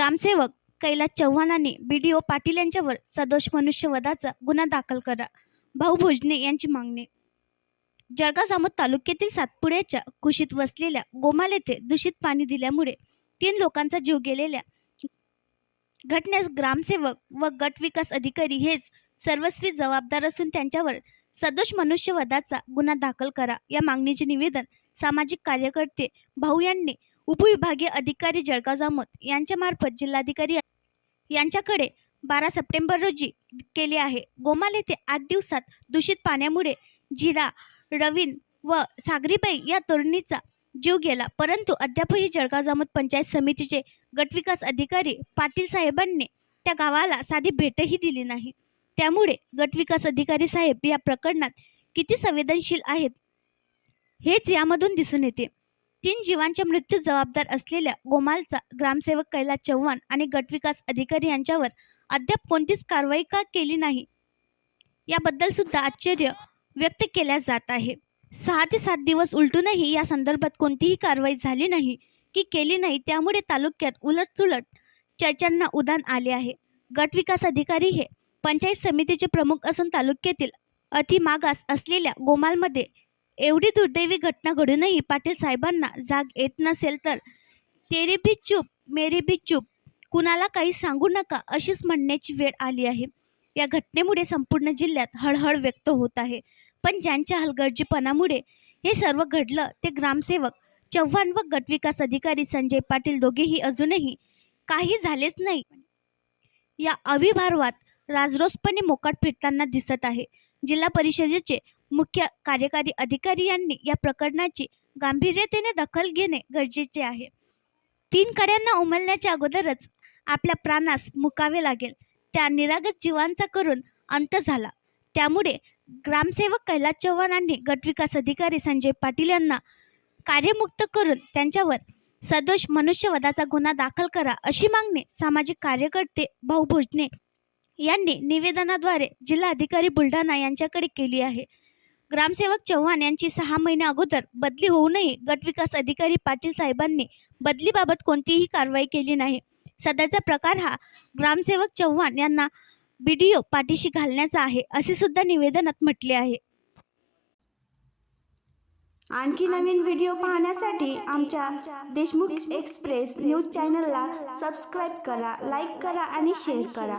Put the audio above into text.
ग्रामसेवक कैलास चव्हाणांनी BDO पाटील यांच्यावर सदोष मनुष्यवधाचा गुन्हा दाखल करा. भाऊ भोजने यांची मागणी. जळगाव जामोद तालुक्यातील सातपुड्याच्या कुशीत वसलेल्या गोमाल येथे दूषित पाणी दिल्यामुळे 3 लोकांचा जीव गेलेल्या घटनेस ग्रामसेवक व गट विकास अधिकारी हेच सर्वस्वी जबाबदार असून त्यांच्यावर सदोष मनुष्यवधाचा गुन्हा दाखल करा या मागणीचे निवेदन सामाजिक कार्यकर्ते भाऊ यांनी उपविभागीय अधिकारी जळगाव जामोद यांच्या मार्फत जिल्हाधिकारी यांच्याकडे 12 सप्टेंबर रोजी केले आहे. गोमाल येथे 8 दिवसात दूषित पाण्यामुळे जिरा, रवीन व सागरीबाई या तरुणीचा जीव गेला, परंतु अद्यापही जळगाव जामोद पंचायत समितीचे गटविकास अधिकारी पाटील साहेबांनी त्या गावाला साधी भेटही दिली नाही. त्यामुळे गटविकास अधिकारी साहेब या प्रकरणात किती संवेदनशील आहेत हेच यामधून दिसून येते. 3 जीवांच्या मृत्यूस जबाबदार असलेल्या गोमालचा ग्रामसेवक कैलास चव्हाण आणि गटविकास अधिकारी यांच्यावर अद्याप कोणतीच कारवाई का केली नाही याबद्दल सुद्धा आश्चर्य व्यक्त केले जात आहे. 6 ते 7 दिवस उलटूनही या संदर्भात कोणतीही कारवाई झाली नाही की केली नाही, त्यामुळे तालुक्यात उलटसुलट चर्चांना उधाण आले आहे. गटविकास अधिकारी हे पंचायत समितीचे प्रमुख असून तालुक्यातील अतिमागास असलेल्या गोमालमध्ये एवढी दुर्दैवी घटना घडूनही पाटील साहेबांना जाग येत नसेल तर तेरे भी चूप मेरे भी चूप, कुणाला काही सांगू नका अशीच म्हणण्याची वेळ आली आहे. या घटनेमुळे संपूर्ण जिल्ह्यात हळहळ व्यक्त होत आहे. पण ज्यांच्या हलगर्जीपणामुळे हे सर्व घडलं ते ग्रामसेवक चव्हाण व गटविकास अधिकारी संजय पाटील दोघेही अजूनही काही झालेच नाही. या अविभावात राजरोसपणे मोकाट फिरताना दिसत आहे. जिल्हा परिषदेचे मुख्य कार्यकारी अधिकारी यांनी या प्रकरणाची गांभीर्याने दखल घेणे गरजेचे आहे. 3 कड्यांना उमलण्याच्या अगोदरच आपल्या प्राणास मुकावे लागेल. त्या निरागस जीवांचा करून अंत झाला. त्यामुळे ग्रामसेवक कैलास चव्हाणांनी गटविकास अधिकारी संजय पाटील यांना कार्यमुक्त करून त्यांच्यावर सदोष मनुष्यवधाचा गुन्हा दाखल करा अशी मागणी सामाजिक कार्यकर्ते भाऊ भोजने यांनी निवेदनाद्वारे जिल्हाधिकारी बुलढाणा यांच्याकडे केली आहे. ग्रामसेवक चव्हाण यांची 6 महिने अगोदर बदली होऊनही गटविकास अधिकारी पाटील साहेबांनी बदलीबाबत कोणतीही कारवाई केली नाही. सध्याचा प्रकार हा ग्रामसेवक चव्हाण यांना BDO पाठीशी घालण्याचा आहे असे सुद्धा निवेदनात म्हटले आहे. आणखी नवीन व्हिडिओ पाहण्यासाठी आमच्या देशमुख एक्सप्रेस न्यूज चॅनलला सबस्क्राईब करा, लाईक करा आणि शेअर करा.